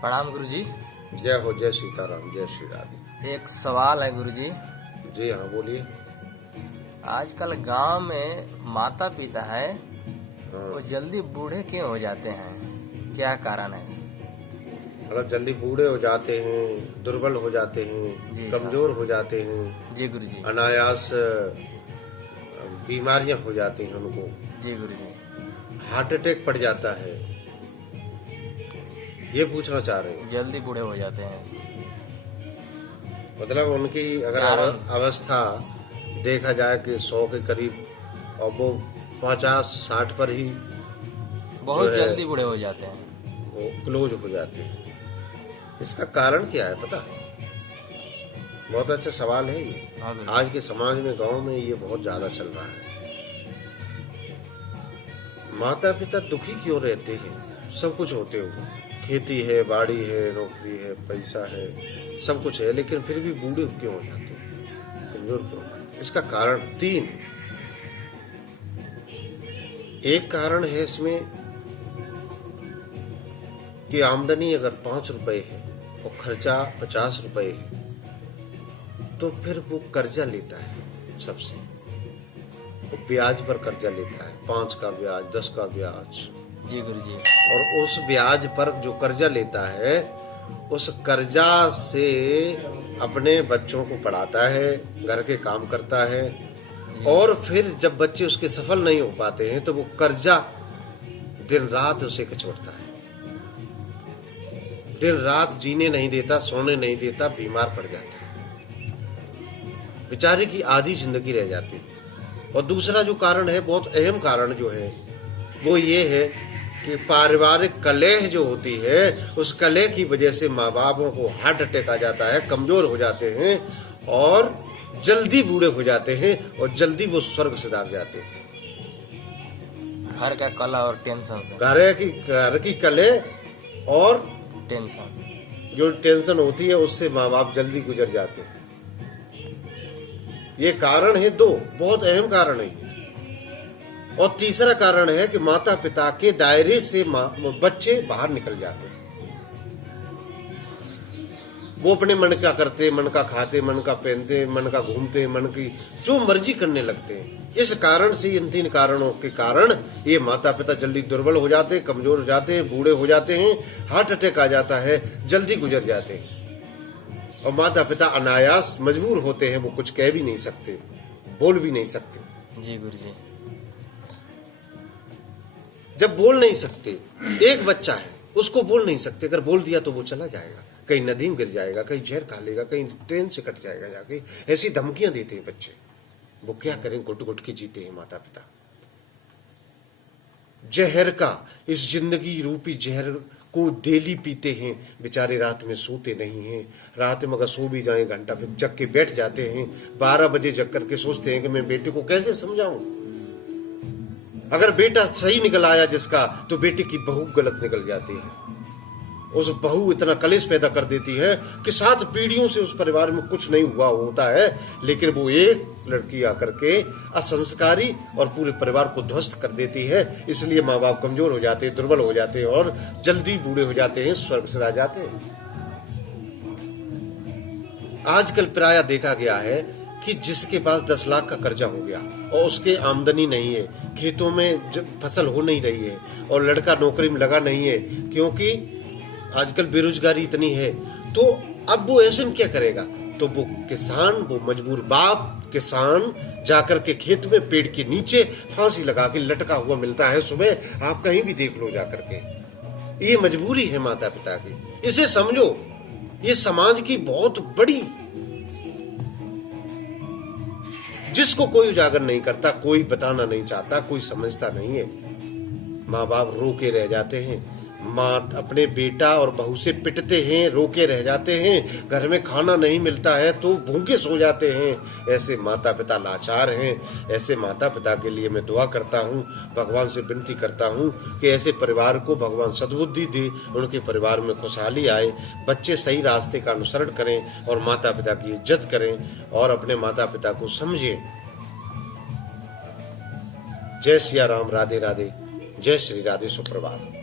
प्रणाम गुरुजी। जय हो, जय सीताराम, जय श्री राधे। एक सवाल है गुरुजी। जी हाँ, बोलिए। आजकल गांव में माता पिता है हाँ, वो जल्दी बूढ़े क्यों हो जाते हैं, क्या कारण है? मतलब जल्दी बूढ़े हो जाते हैं, दुर्बल हो जाते हैं, जी कमजोर हो जाते हैं, जी गुरुजी। अनायास बीमारियां हो जाती हैं उनको, जी गुरुजी। हार्ट अटैक पड़ जाता है, ये पूछना चाह रहे हो? जल्दी बूढ़े हो जाते हैं, मतलब उनकी अगर कारण? अवस्था देखा जाए कि 100 के करीब और वो 50-60 पर ही बहुत है जल्दी बूढ़े हो जाते हैं। वो क्लोज हो जाते हैं। इसका कारण क्या है पता है? बहुत अच्छा सवाल है ये। हाँ गुरुजी। आज के समाज में, गांव में ये बहुत ज्यादा चल रहा है। माता पिता दुखी क्यों रहते हैं? सब कुछ होते हुए, खेती है, बाड़ी है, नौकरी है, पैसा है, सब कुछ है, लेकिन फिर भी बूढ़े क्यों हो जाते हैं, कमजोर क्यों हो जाते हैं? इसका कारण 3। एक कारण है इसमें कि आमदनी अगर 5 रुपए है और खर्चा 50 रुपए है, तो फिर वो कर्जा लेता है सबसे, वो ब्याज पर कर्जा लेता है, 5 का ब्याज, 10 का ब्याज। जी गुरुजी। और उस ब्याज पर जो कर्जा लेता है, उस कर्जा से अपने बच्चों को पढ़ाता है, घर के काम करता है, और फिर जब बच्चे उसके सफल नहीं हो पाते हैं तो वो कर्जा दिन रात उसे कचोटता है, दिन रात जीने नहीं देता, सोने नहीं देता, बीमार पड़ जाता है, बेचारे की आधी जिंदगी रह जाती है। और दूसरा जो कारण है, बहुत अहम कारण जो है, वो ये है कि पारिवारिक कलह जो होती है, उस कलह की वजह से माँ बापों को हार्ट अटैक आ जाता है, कमजोर हो जाते हैं और जल्दी बूढ़े हो जाते हैं और जल्दी वो स्वर्ग सिधार जाते हैं। घर का कलह और टेंशन से। घर की कलह और टेंशन। जो टेंशन होती है, उससे माँ बाप जल्दी गुजर जाते हैं। ये कारण है 2, बहुत अहम कारण है। और तीसरा कारण है कि माता पिता के दायरे से बच्चे बाहर निकल जाते हैं। वो अपने मन का करते, मन का खाते, मन का पहनते, मन का घूमते, मन की जो मर्जी करने लगते हैं। इस कारण से, इन 3 कारणों के कारण ये माता पिता जल्दी दुर्बल हो जाते हैं, कमजोर हो जाते हैं, बूढ़े हो जाते हैं, हार्ट अटैक आ जाता है, जल्दी गुजर जाते हैं। और माता पिता अनायास मजबूर होते हैं, वो कुछ कह भी नहीं सकते, बोल भी नहीं सकते। जी गुरुजी। जब बोल नहीं सकते, एक बच्चा है, उसको बोल नहीं सकते, अगर बोल दिया तो वो चला जाएगा, कहीं नदी में गिर जाएगा, कहीं जहर खा लेगा, कहीं ट्रेन से कट जाएगा जाके, ऐसी धमकियां देते हैं बच्चे। वो क्या करें, घुट घुट के जीते हैं माता पिता। जहर का, इस जिंदगी रूपी जहर को डेली पीते हैं बेचारे, रात में सोते नहीं हैं। रात में अगर सो भी जाए घंटा, फिर जग के बैठ जाते हैं, 12 बजे जग करके सोचते हैं कि मैं बेटे को कैसे समझाऊं। अगर बेटा सही निकल आया जिसका, तो बेटे की बहू गलत निकल जाती है। उस बहू इतना कलेश पैदा कर देती है कि 7 पीढ़ियों से उस परिवार में कुछ नहीं हुआ होता है, लेकिन वो एक लड़की आकर के असंस्कारी और पूरे परिवार को ध्वस्त कर देती है। इसलिए माँ बाप कमजोर हो जाते हैं, दुर्बल हो जाते हैं और जल्दी बूढ़े हो जाते हैं, स्वर्ग से आ जाते हैं। आजकल प्रायः देखा गया है कि जिसके पास 10 लाख का कर्जा हो गया और उसके आमदनी नहीं है, खेतों में फसल हो नहीं रही है, और लड़का नौकरी में लगा नहीं है, क्योंकि आजकल बेरोजगारी इतनी है, तो अब वो ऐसे में क्या करेगा? तो वो किसान, वो मजबूर बाप किसान जाकर के खेत में पेड़ के नीचे फांसी लगा के लटका हुआ मिलता है सुबह। आप कहीं भी देख लो जाकर के। ये मजबूरी है माता पिता की, इसे समझो। ये समाज की बहुत बड़ी, जिसको कोई उजागर नहीं करता, कोई बताना नहीं चाहता, कोई समझता नहीं है। माँ बाप रो के रह जाते हैं, माँ अपने बेटा और बहू से पिटते हैं, रोके रह जाते हैं, घर में खाना नहीं मिलता है तो भूखे सो जाते हैं। ऐसे माता पिता लाचार हैं। ऐसे माता पिता के लिए मैं दुआ करता हूँ, भगवान से विनती करता हूँ कि ऐसे परिवार को भगवान सद्बुद्धि दे, उनके परिवार में खुशहाली आए, बच्चे सही रास्ते का अनुसरण करें और माता पिता की इज्जत करें और अपने माता पिता को समझें। जय सिया राम, राधे राधे, जय श्री राधे, सुप्रभात।